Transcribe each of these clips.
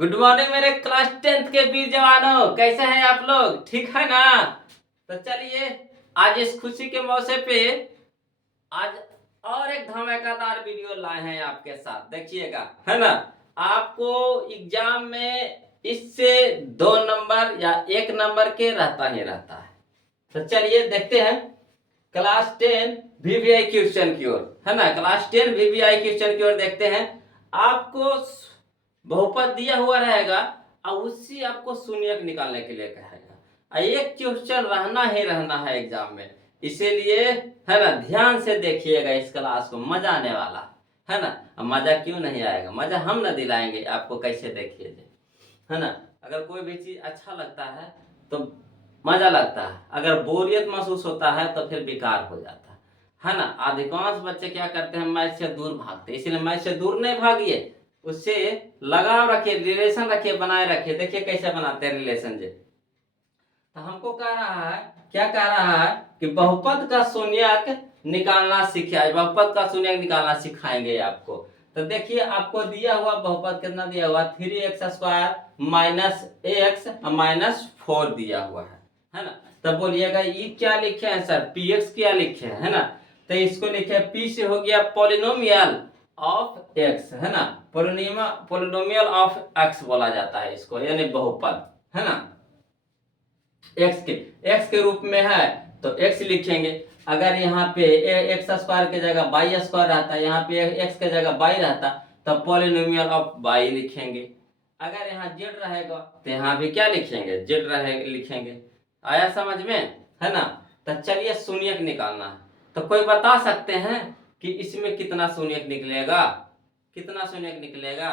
Good morning मेरे class 10th के वीर जवानों, कैसे हैं आप लोग? ठीक है ना? तो चलिए आज इस खुशी के मौके पे आज और एक धमाकेदार वीडियो लाए हैं आपके साथ। देखिएगा, है ना? आपको एग्जाम में इससे 2 नंबर या 1 नंबर के रहता ही रहता है। तो चलिए देखते हैं क्लास 10 वीवीआई क्वेश्चन की ओर, है ना? क्लास 10 वीवीआई क्वेश्चन की ओर देखते हैं। आपको बहुपद दिया हुआ रहेगा और उससे आपको शून्यक निकालने के लिए कहेगा। एक क्वेश्चन रहना ही रहना है एग्जाम में, इसीलिए है ना ध्यान से देखिएगा इस क्लास को, मजा आने वाला है ना। मजा क्यों नहीं आएगा? मजा हम ना दिलाएंगे आपको, कैसे देखिए है ना। अगर कोई भी चीज अच्छा लगता है तो मजा लगता है, अगर बोरियत महसूस होता है तो फिर बेकार हो जाता है ना। अधिकांश बच्चे क्या करते हैं, मैथ से दूर भागते, इसीलिए मैथ से दूर नहीं भागिए, उससे लगाव रखिए, रिलेशन रखिए, बनाए रखिए। देखिए कैसे बनाते हैं रिलेशन जी। तो हमको कह रहा है, क्या कह रहा है कि बहुपद का शून्यक निकालना सीखिए। बहुपद का शून्यक निकालना सिखाएंगे आपको। तो देखिए आपको दिया हुआ बहुपद कितना दिया हुआ, 3x² माइनस एक्स माइनस 4 दिया हुआ है ना। तब बोलिएगा ये क्या लिखे हैं सर? px क्या लिखे हैं, है ना। तो इसको लिखे p से हो गया पोलिनोमियल ऑफ x, है ना। पोलिनोमियल ऑफ x बोला जाता है इसको, यानी बहुपद, है ना। x के रूप में है तो x लिखेंगे। अगर यहाँ पे x² के जगह y² रहता, यहाँ पे x के जगह y रहता, तब पोलिनोमियल ऑफ y लिखेंगे। अगर यहाँ z रहेगा तो यहाँ भी क्या लिखेंगे? z लिखेंगे। आया समझ में, है ना। तो चलिए शून्यक निकालना है। तो कोई बता सकते हैं कि इसमें कितना शून्यक निकलेगा? कितना शून्यक निकलेगा?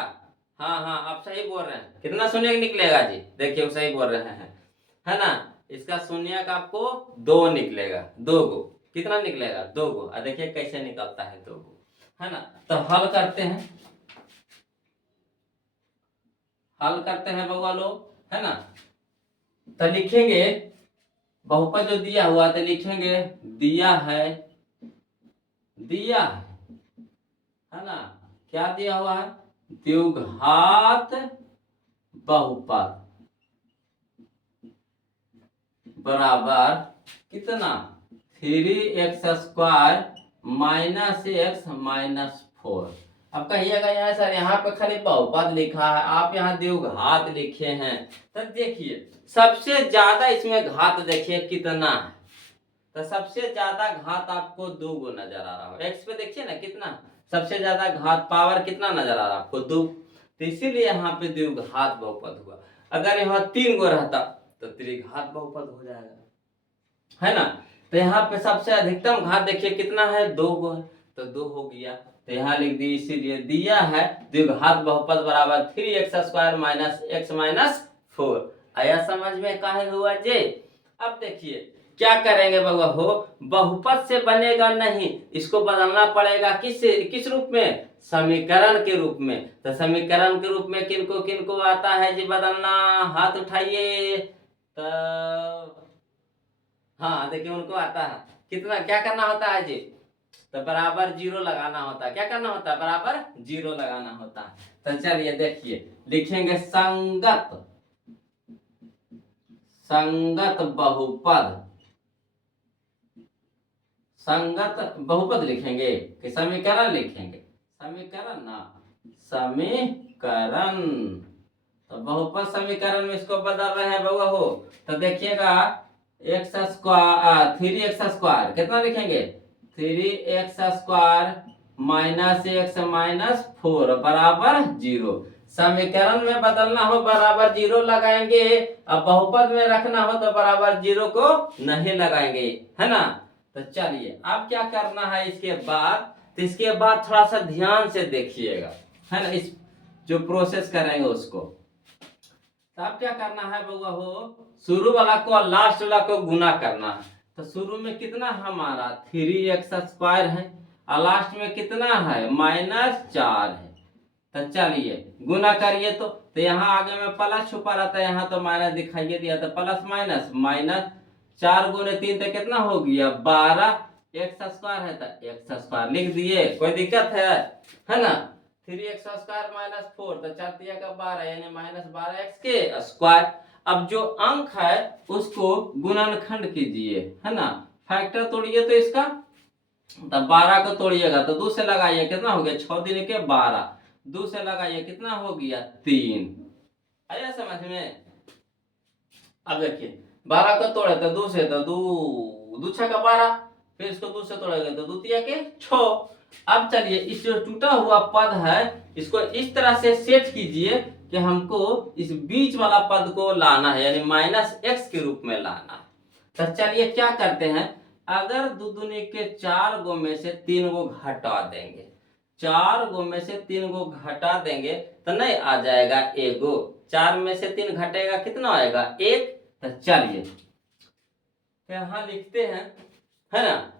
हाँ हाँ, आप सही बोल रहे हैं। कितना शून्यक निकलेगा जी? देखिए सही बोल रहे हैं, है ना। इसका शून्यक आपको 2 निकलेगा, 2 गो। कितना निकलेगा? 2 गो। देखिए कैसे निकलता है 2 गो, है ना। तो हल करते हैं, हल करते हैं बउआ लोग, है ना। तो लिखेंगे बहुपद जो दिया हुआ, तो लिखेंगे दिया है, दिया है ना। क्या दिया हुआ है? द्विघात बहुपद बराबर कितना? 3x² minus x minus 4। अब कहिएगा यहाँ सर यहाँ पे खाली बहुपद लिखा है, आप यहाँ द्विघात लिखे हैं। तो देखिए सबसे ज्यादा इसमें घात देखिए कितना है। तो सबसे ज्यादा घात आपको 2 गो नजर आ रहा हो। एक्स पे देखिए ना कितना, सबसे ज्यादा घात पावर कितना नजर आ रहा है आपको? 2। तो इसीलिए यहाँ पे द्विघात बहुपद हुआ। अगर यहाँ 3 गो रहता तो त्रिघात बहुपद हो जाएगा, है ना। तो यहाँ पे सबसे अधिकतम घात देखिए कितना है? 2 गो है, तो 2 हो गया। तो यहाँ लिख दी, इसीलिए दिया है द्विघात बहुपद बराबर 3x² माइनस एक्स माइनस 4। आया समझ में काहे हुआ जी? अब देखिए क्या करेंगे बउआ हो, बहुपद से बनेगा नहीं, इसको बदलना पड़ेगा किस रूप में? समीकरण के रूप में। तो समीकरण के रूप में किनको किनको आता है जी बदलना? हाथ उठाइए। तो हाँ देखिए उनको आता है। कितना क्या करना होता है जी? तो बराबर 0 लगाना होता है। क्या करना होता है? बराबर 0 लगाना होता है। तो चलिए देखिए लिखेंगे संगत, संगत बहुपद, संगत बहुपद लिखेंगे कि समीकरण लिखेंगे? समीकरण ना, समीकरण। तो बहुपद समीकरण में इसको बदल रहे हैं बउआ हो। तो देखिएगा x² 3x² कितना लिखेंगे? 3x² माइनस एक्स माइनस 4 बराबर 0। समीकरण में बदलना हो बराबर 0 लगाएंगे, अब बहुपद में रखना हो तो बराबर 0 को नहीं लगाएंगे, है ना। तो चलिए अब क्या करना है इसके बाद? तो इसके बाद थोड़ा सा ध्यान से देखिएगा, है ना, इस जो प्रोसेस करेंगे उसको। तो अब क्या करना है बउआ हो, शुरू वाला को और लास्ट वाला को गुना करना है। तो शुरू में कितना हमारा 3x² है और लास्ट में कितना है? -4 है। तो चलिए गुना करिए। तो यहाँ आगे में प्लस छुपा रहता है, यहाँ तो माइनस दिखाइए दिया, तो प्लस माइनस माइनस 4 गुने 3 तो कितना हो गया? 12। x² है तो x² लिख दिए, कोई दिक्कत है ना। 3x² माइनस 4, तो 4 तिया का 12 यानी -12x के स्क्वायर। अब जो अंक है उसको गुणनखंड कीजिए, है ना, फैक्टर तोड़िए तो इसका, तब 12 को तोड़िएगा तो 2 से लगाइए, कितना हो गया 6 दिन के 12, 2 से लगाइए कितना हो गया 3। आया समझ में। अब देखिए 12 को तोड़े तो 2 से, तो 2 6 का 12, फिर इसको 2 से तोड़ेंगे तो 2 तिया के 6। अब चलिए इस जो टूटा हुआ पद है इसको इस तरह से सेट कीजिए कि हमको इस बीच वाला पद को लाना है, यानी -x के रूप में लाना है। तो चलिए क्या करते हैं, अगर 2 दूनी के 4 गो में से 3 गो घटा देंगे, 4 गो में से 3 गो घटा देंगे तो नहीं आ जाएगा एगो, 4 में से 3 घटेगा कितना आएगा 1। तो चलिए यहाँ लिखते हैं, है ना,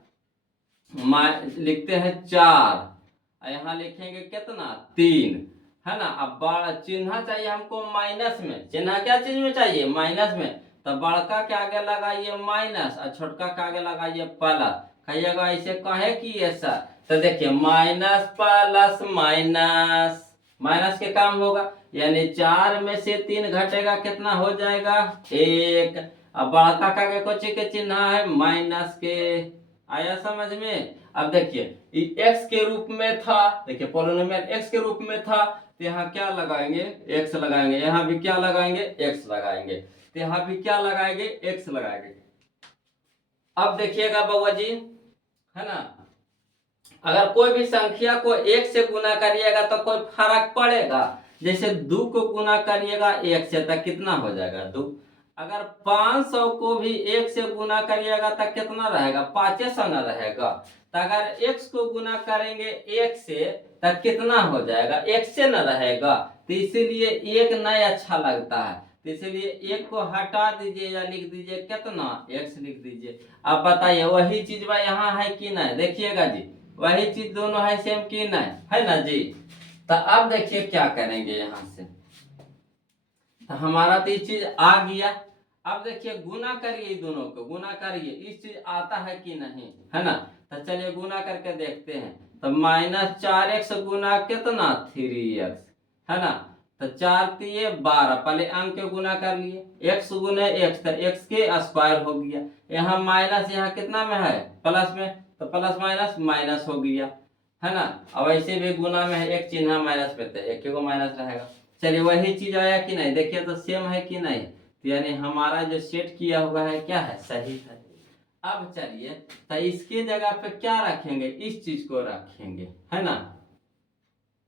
लिखते हैं 4, यहाँ लिखेंगे कितना 3, है ना। अब बड़ा चिन्ह चाहिए हमको माइनस में, चिन्ह क्या चीज में चाहिए माइनस में, तो बड़का के आगे लगाइए माइनस और छोटका के आगे लगाइए प्लस। कहिएगा ऐसे कहे कि ऐसा, तो देखिए माइनस प्लस माइनस, माइनस के काम होगा, यानी 4 में से 3 घटेगा कितना हो जाएगा 1। अब बड़का का आगे कोची के चिन्ह है माइनस के, आया समझ में। अब देखिए x के रूप में था, देखिए पोलिनोमियल x के रूप में था, तो यहाँ क्या लगाएंगे x लगाएंगे, यहाँ भी क्या लगाएंगे x लगाएंगे, तो यहाँ भी क्या लगाएंगे x लगाएंगे। अब देखिएगा बउआ जी, है ना, अगर कोई भी संख्या को 1 से गुना करिएगा तो कोई फर्क पड़ेगा, जैसे 2 को गुना करिएगा 1 से तो कितना हो जाएगा 2। अगर 500 को भी 1 से गुना करिएगा तो कितना रहेगा 500 न रहेगा। तो अगर x को गुना करेंगे 1 से तो कितना हो जाएगा 1 से न रहेगा, तो इसीलिए 1 नहीं अच्छा लगता है, तो इसीलिए 1 को हटा दीजिए या लिख दीजिए कितना x लिख दीजिए। अब बताइए वही चीज भाई यहाँ है कि नहीं, देखिएगा जी वही चीज दोनों है सेम कि नहीं, है ना जी। तो अब देखिए क्या करेंगे यहाँ से, तो हमारा तो ये चीज आ गया। अब देखिए गुना करिए दोनों को, गुना करिए, इस चीज आता है कि नहीं, है ना। तो चलिए गुना करके देखते हैं, तो -4x गुना कितना 3x, है ना, तो 4 तिये 12, पहले अंक के गुना कर लिए, x गुने x, तो x के स्क्वायर हो गया, यहाँ माइनस यहाँ कितना में है प्लस में, तो प्लस माइनस माइनस हो गया, है ना। अब ऐसे भी गुना में है एक चिन्ह माइनस पे, तो एक को माइनस रहेगा। चलिए वही चीज आया कि नहीं, देखिए तो सेम है कि नहीं, तो यानी हमारा जो सेट किया हुआ है क्या है सही है। अब चलिए तो इसके जगह पे क्या रखेंगे, इस चीज को रखेंगे, है ना।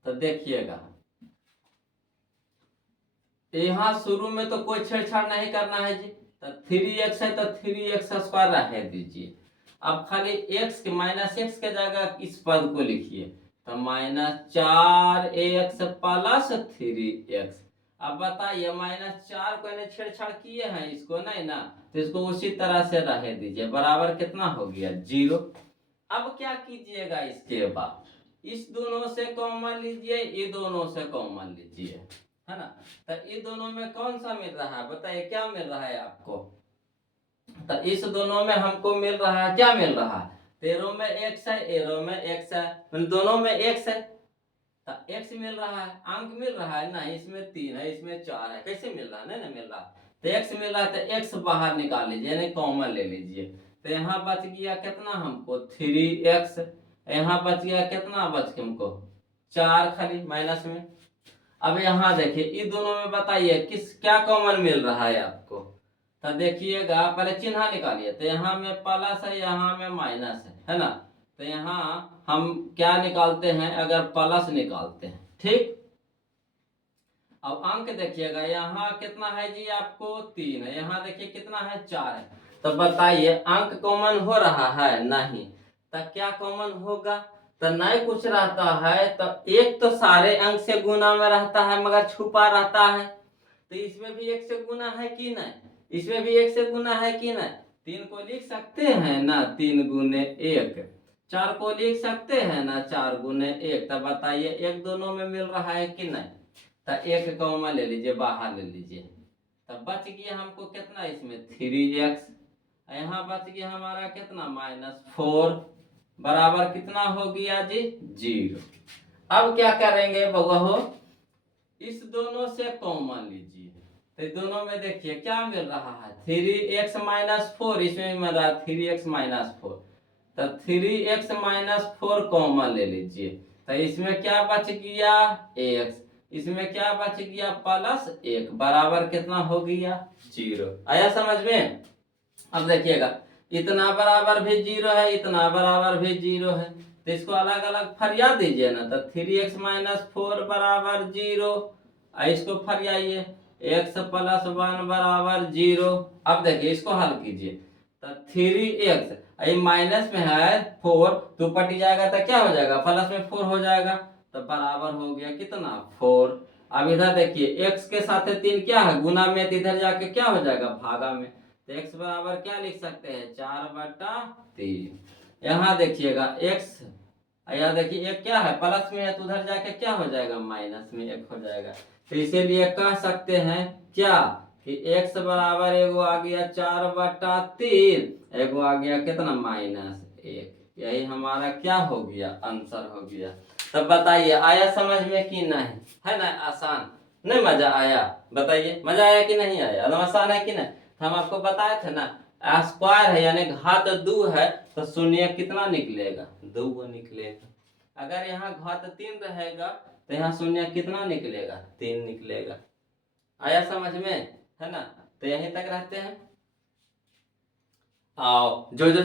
तो देखिएगा यहाँ शुरू में तो कोई छेड़छाड़ नहीं करना है जी, तो 3x है तो 3x² रह दीजिए। अब खाली x के -x के जगह इस पद को लिखिए, तो -4x प्लस 3x। अब बताइए -4 को इन्हें छेड़छाड़ किए हैं इसको नहीं ना, तो इसको उसी तरह से रह दीजिए, बराबर कितना हो गया 0। अब क्या कीजिएगा इसके बाद, इस दोनों से कॉमन लीजिए, ये दोनों से कॉमन लीजिए, है ना। तो ये दोनों में कौन सा मिल रहा है बताइए, क्या मिल रहा है आपको, तो इस दोनों में हमको मिल रहा है, क्या मिल रहा है, तेरो में x है, एरो में x है, दोनों में x है, तो x मिल रहा है, अंक मिल रहा है ना, इसमें 3 है इसमें 4 है, कैसे मिल रहा है नहीं ना मिल रहा, तो x मिल रहा है, तो x बाहर निकाल लीजिए यानी कॉमन ले लीजिए, तो यहाँ बच गया कितना हमको 3x, यहाँ बच गया कितना बच के हमको 4 खाली माइनस में। अब यहाँ देखिए इन दोनों में बताइए किस क्या कॉमन मिल रहा है आपको, तो देखिएगा पहले चिन्ह निकालिए, तो यहाँ में प्लस है यहाँ में माइनस है ना, तो यहाँ हम क्या निकालते हैं अगर प्लस निकालते हैं, ठीक। अब अंक देखिएगा यहाँ कितना है जी आपको 3 है, यहाँ देखिए कितना है 4 है, तो बताइए अंक कॉमन हो रहा है नहीं, तो क्या कॉमन होगा, तो नहीं कुछ रहता है, तो एक तो सारे अंक से गुना में रहता है मगर छुपा रहता है, तो इसमें भी 1 से गुना है कि नहीं, इसमें भी 1 से गुना है कि नहीं, 3 को लिख सकते हैं ना 3 गुने 1, 4 को लिख सकते हैं ना 4 गुने 1, तो बताइए एक दोनों में मिल रहा है कि नहीं, तो 1 कॉमन ले लीजिए बाहर ले लीजिए, तो बच गया हमको कितना इसमें 3x, यहाँ बच गया हमारा कितना -4, बराबर कितना हो गया जी 0। अब क्या करेंगे बउआ हो, इस दोनों से कॉमन लीजिए। तो दोनों में देखिए क्या मिल रहा है, 3x-4, इसमें मिल रहा है 3x-4। तो 3x-4 कॉमन ले लीजिए। तो इसमें क्या बच गया, x। इसमें क्या बच गया, +1 बराबर कितना हो गया, 0। आया समझ में। अब देखिएगा, इतना बराबर भी 0 है, इतना बराबर भी 0 है, तो इसको अलग अलग फरिया दीजिए ना। तो 3x-4 बराबर 0, इसको फरियाइए, x + 1 बराबर 0। अब देखिए इसको हल कीजिए। तो 3x, ये माइनस में है 4, तो पट जाएगा तो क्या हो जाएगा, प्लस में 4 हो जाएगा, तो बराबर हो गया कितना, 4। अब इधर देखिए x के साथ 3 क्या है, गुना में, तो इधर जाके क्या हो जाएगा, भागा में। तो x बराबर क्या लिख सकते हैं, 4/3। यहाँ देखिएगा x, यहाँ देखिए एक क्या है, प्लस में है, तो उधर जाके क्या हो जाएगा, माइनस में 1 हो जाएगा। तो इसीलिए कह सकते हैं क्या कि x बराबर एगो आ गया 4/3, एगो आ गया कितना, -1। यही हमारा क्या हो गया, आंसर हो गया। तब बताइए आया समझ में कि नहीं, है ना आसान, नहीं मजा आया, बताइए मजा आया कि नहीं आया, एकदम आसान है कि नहीं। हम आपको बताए थे ना, स्क्वायर है यानी घात 2 है, तो शून्य कितना निकलेगा, 2 निकलेगा। अगर यहाँ घात 3 रहेगा तो यहाँ शून्य कितना निकलेगा, 3 निकलेगा। आया समझ में, है ना। तो यहीं तक रहते हैं। आओ, जो जो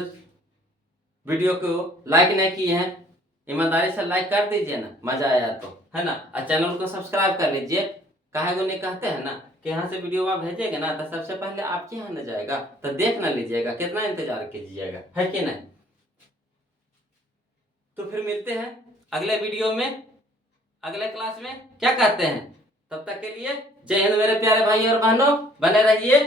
वीडियो को लाइक नहीं किए हैं, ईमानदारी से लाइक कर दीजिए ना, मजा आया तो, है ना। और चैनल को सब्सक्राइब कर लीजिए। काहे को नहीं कहते हैं ना कि यहाँ से वीडियो आप भेजेंगे ना, तो सबसे पहले आपके यहाँ न जाएगा, तो देख ना लीजिएगा, कितना इंतजार कीजिएगा, है कि नहीं। तो फिर मिलते हैं अगले वीडियो में, अगले क्लास में, क्या कहते हैं। तब तक के लिए जय हिंद मेरे प्यारे भाई और बहनों, बने रहिए।